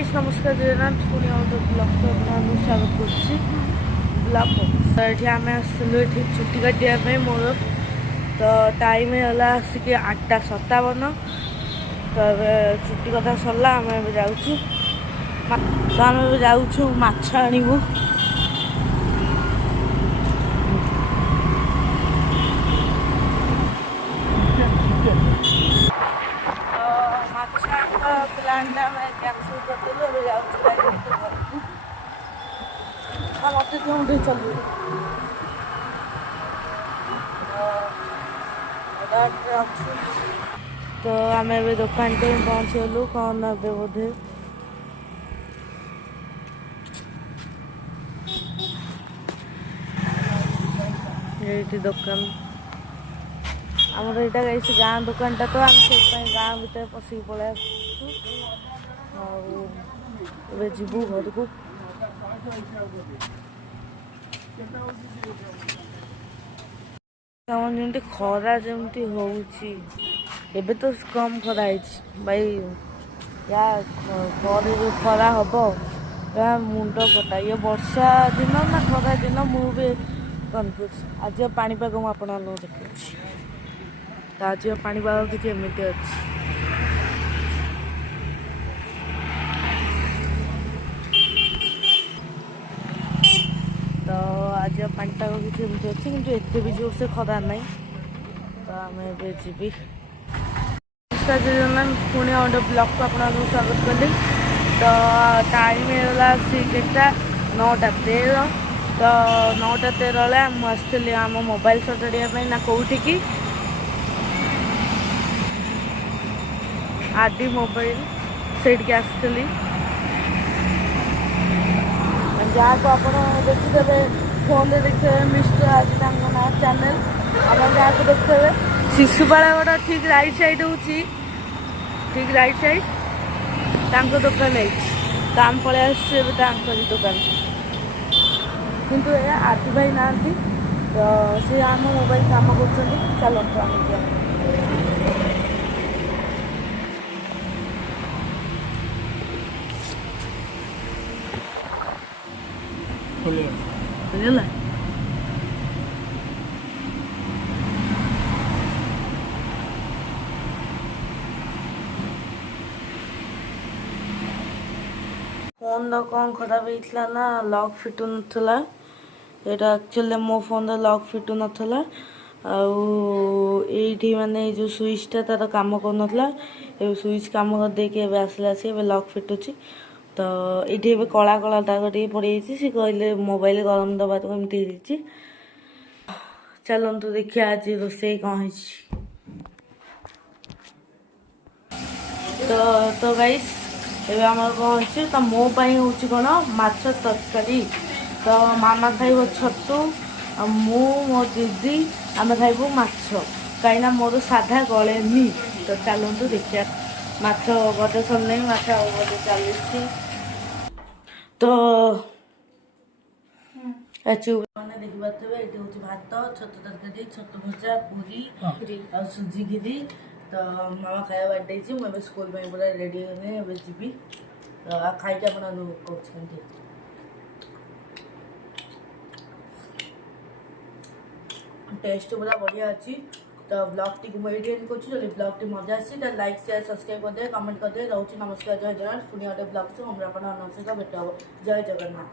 Guys नमस्कार जगन्नाथ पुणी गोटे ब्लॉग को स्वागत कर ब्लॉग ये आम आसलु ये छुट्टी काटापी मोर तो टाइम है आसिक 8:57 तो छुट्टी कथा सरला आम जाऊँ तो आम जाऊँ माछ आणबू प्लान कैंसल करदेलु मत उठे चलू तो आम ए दुकान पे पहुँचलु कौन ने बोधे ये दुकान आमर यहाँ गाई गाँ दुकानटा तो आम से गाँ भर पशिक पलि जीवु घर को जमी खरा जमी हो तो कम खरा भाई या जो खरा हम या मुंड कटा ये वर्षा दिन ना खरा दिन मुझे कन्फ्यूज आज पाणीपाग मुझे देखा तो आज पाणीपाग किसी एमती अच्छी तो आज पाणीपाग किसी एमती अच्छी कि एत भी जोर से खरा ना तो आम जी पुणी गोटे ब्लॉग को आपको स्वागत कली तो टाइम है सीटा 9:13 तो 9:13 मुझे आम मोबाइल सजाड़ापी ना कौटिकी आदि मोबाइल से आसली जहाँ को आप देखिए फोन देखिए मिस्टर आज ना चैनल आप जहाँ को देखिए शिशुपाल गोटा ठीक राइट साइड हूँ ठीक राइट साइड दुकान है काम पलि आस दुकान किंतु ये आदि भाई ना तो सी आम मोबाइल काम कर चलते आम बुझला फोन कौन खराब होता ना लॉक फिटू नाला यहाँ एक्चुअली मो फोन लॉक फिटू नाला आठी माने जो स्विचटा तार कम कर स्विच कम कर देके आसला सी लॉक फिटुची तो ये कला कला दाग टे पड़ जाइए सी कहले मोबाइल गरम दबा तो एमती चलतु देखिए आज रोसे कौन तो गाइस एवं आम कौन अच्छे तो मोपाई हूँ कौन माछ तरकारी तो मामा खाइब छतु मो दीदी आम खाइबू माछ कहीं मोर साधा गलेनी तो चलतु देखिए माछ बजे सरना माछ बजे चली तो मैंने देखिए ये हूँ भात छतु तरकारी छतु भजा पूरी और सुजी गिरी तो मामा खाया बाटे मुझे स्कूल में पूरा रेडी होने जी तो खाई आप टेस्ट पूरा बढ़िया अच्छी तो ब्लॉग टी मुझे एंड कर ब्लॉग टी मजा आसी लाइक शेयर सब्सक्राइब करदे कमेंट करदे रोचे नमस्कार जय जगन्नाथ पुणी गोटे ब्लॉग से हम सहित भेट हम जय जगन्नाथ।